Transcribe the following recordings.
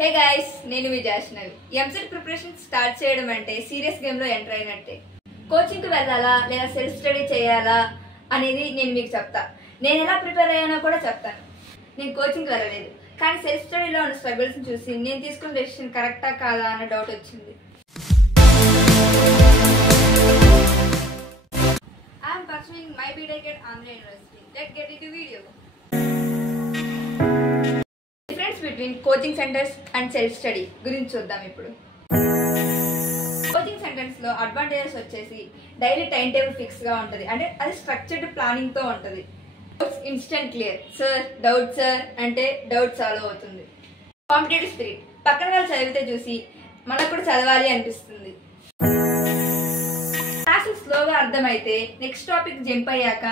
Hey guys, నేను మీ Jashnavi. EAMCET preparation start చేయడం అంటే సీరియస్ గేమ్ లో ఎంటర్ అయినట్టే. కోచింగ్ కి వెళ్ళాలా లేదా సెల్ఫ్ స్టడీ చేయాలా అనేది నేను మీకు చెప్తా. నేను ఎలా ప్రిపేర్ అయ్యానో కూడా చెప్తాను. నేను కోచింగ్ కి వెళ్ళలేదు, కానీ సెల్ఫ్ స్టడీలో ఉన్న స్ట్రగుల్స్ చూసి నేను తీసుకున్న డెసిషన్ కరెక్టా కాదా అన్న డౌట్ వచ్చింది. I am pursuing my BTech at Andhra University. Let's get into video. Between coaching centres and self study గురించి చూద్దాం. ఇప్పుడు కోచింగ్ సెంటర్స్ లో అడ్వాంటేజెస్ వచ్చేసి డైలీ టైం టేబుల్ ఫిక్స్ గా ఉంటుంది, అంటే అది స్ట్రక్చర్డ్ ప్లానింగ్ తో ఉంటుంది. Instant clear, sir doubt sir అంటే డౌట్ సాల్వ్ అవుతుంది. కాంపిటేటివ్ స్పిరిట్, పక్కన వాళ్ళు చదివితే చూసి మనకు కూడా చదవాలి అనిపిస్తుంది. క్లాస్ స్లోగా అర్థమైతే నెక్స్ట్ టాపిక్ జంప్ అయ్యాక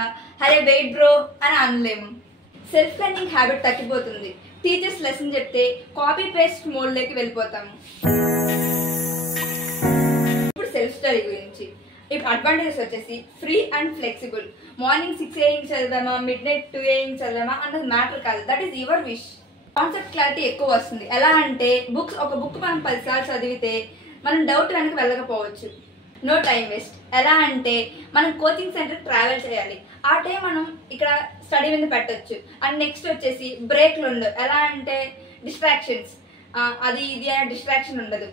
హరే వెయిట్ బ్రో అని అనలేము. సెల్ఫ్ లెర్నింగ్ హ్యాబిట్ తగ్గిపోతుంది. టీచర్స్ లెసన్ చెప్తే కాపీ పేస్ట్ మోడ్ లోకి వెళ్ళిపోతాము. ఇప్పుడు సెల్ఫ్ స్టడీ గురించి ఇప్పుడు అడ్వాంటేజెస్ వచ్చేసి free and flexible. Morning 6 AM చదివామా, మిడ్ నైట్ 2 AM చదివామా అన్నది మ్యాటర్ కాదు, that is your wish. Concept clarity ఎక్కువ వస్తుంది. ఎలా అంటే ఒక బుక్ మనం 10 సార్లు చదివితే మనం డౌట్ వెనక వెళ్ళకపోవచ్చు. No time waste. ఎలా అంటే మనం కోచింగ్ సెంటర్ ట్రావెల్ చేయాలి, ఆ టైం మనం ఇక్కడ స్టడీ మీద పెట్టచ్చు. అండ్ నెక్స్ట్ వచ్చేసి బ్రేక్లు ఉండవు. ఎలా అంటే డిస్ట్రాక్షన్స్, అది ఇది అనే డిస్ట్రాక్షన్ ఉండదు.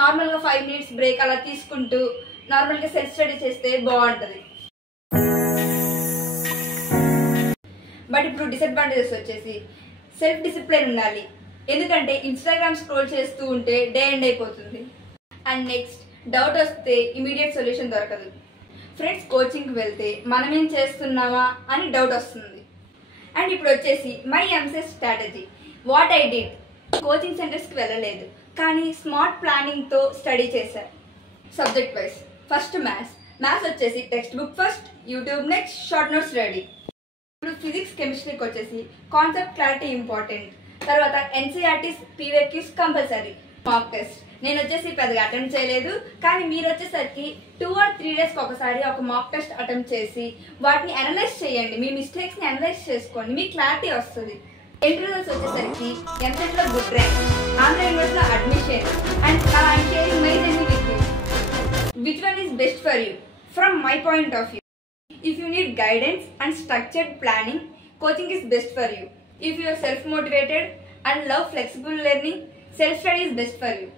నార్మల్గా 5 minutes బ్రేక్ అలా తీసుకుంటూ నార్మల్గా సెల్ఫ్ స్టడీ చేస్తే బాగుంటుంది. బట్ ఇప్పుడు డిసడ్వాంటేజెస్ వచ్చేసి సెల్ఫ్ డిసిప్లిన్ ఉండాలి, ఎందుకంటే ఇన్స్టాగ్రామ్ స్క్రోల్ చేస్తూ ఉంటే డే ఎండ్ అయిపోతుంది. అండ్ నెక్స్ట్ డౌట్ వస్తే ఇమీడియట్ సొల్యూషన్ దొరకదు. ఫ్రెండ్స్ కోచింగ్కి వెళ్తే మనం ఏం చేస్తున్నామా అని డౌట్ వస్తుంది. అండ్ ఇప్పుడు వచ్చేసి my EAMCET strategy, what I did. Coaching సెంటర్స్కి వెళ్ళలేదు, కానీ స్మార్ట్ ప్లానింగ్తో స్టడీ చేశారు. సబ్జెక్ట్ వైజ్ ఫస్ట్ మ్యాథ్స్ వచ్చేసి text book first, YouTube next, short notes ready. ఇప్పుడు ఫిజిక్స్ కెమిస్ట్రీకి వచ్చేసి కాన్సెప్ట్ క్లారిటీ ఇంపార్టెంట్. తర్వాత NCERTs PYQs compulsory. Mock test నేను వచ్చేసి పెద్దగా అటెంప్ట్ చేయలేదు, కానీ మీరు వచ్చేసరికి 2 or 3 days ఒకసారి ఒక మాక్ టెస్ట్ అటెంప్ట్ చేసి వాటిని అనలైజ్ చేయండి. మీ మిస్టేక్స్ ని అనలైజ్ చేసుకోండి, మీకు క్లారిటీ వస్తుంది. రిజల్ట్స్ వచ్చేసరికి ఎంసెట్ లో గుడ్ ర్యాంక్, ఆంధ్ర యూనివర్సిటీలో admission, and I'm sharing my journey with you. Which one is best for you from my point of view? If you need guidance and structured planning, coaching is best for you. If you are self-motivated and love flexible learning, self-study is best for you.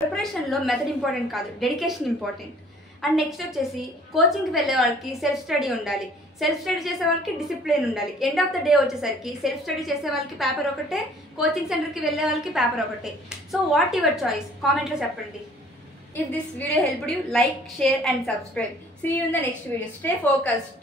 Preparation లో method important కాదు, dedication important. And next వచ్చేసి కోచింగ్కి వెళ్ళే వాళ్ళకి self study ఉండాలి, self study చేసే వాళ్ళకి discipline ఉండాలి. ఎండ్ ఆఫ్ ద డే వచ్చేసరికి సెల్ఫ్ స్టడీ చేసే వాళ్ళకి పేపర్ ఒకటే, కోచింగ్ సెంటర్కి వెళ్ళే వాళ్ళకి పేపర్ ఒకటే. So what your choice? కామెంట్లో చెప్పండి. If this video helped you, like, share and subscribe. See you in the next video. Stay focused.